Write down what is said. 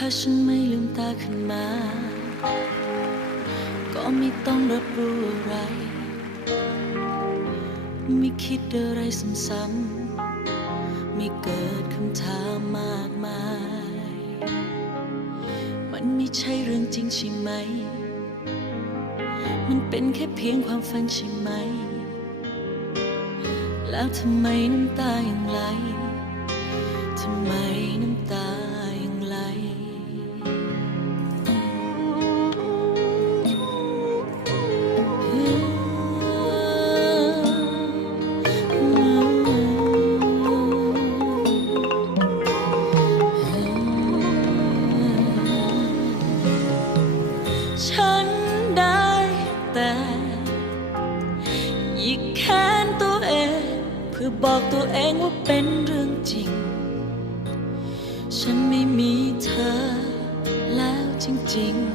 ถ้าฉันไม่ลืมตาขึ้นมา ก็ไม่ต้องรับรู้อะไร ไม่คิดอะไรซ้ำๆไม่เกิดคำถามมากมาย มันไม่ใช่เรื่องจริงใช่ไหม มันเป็นแค่เพียงความฝันใช่ไหม แล้วทำไมน้ำตายังไหล ฉันได้แต่หยิกแขนตัวเอง เพื่อบอกตัวเองว่าเป็นเรื่องจริง ฉันไม่มีเธอแล้วจริงๆ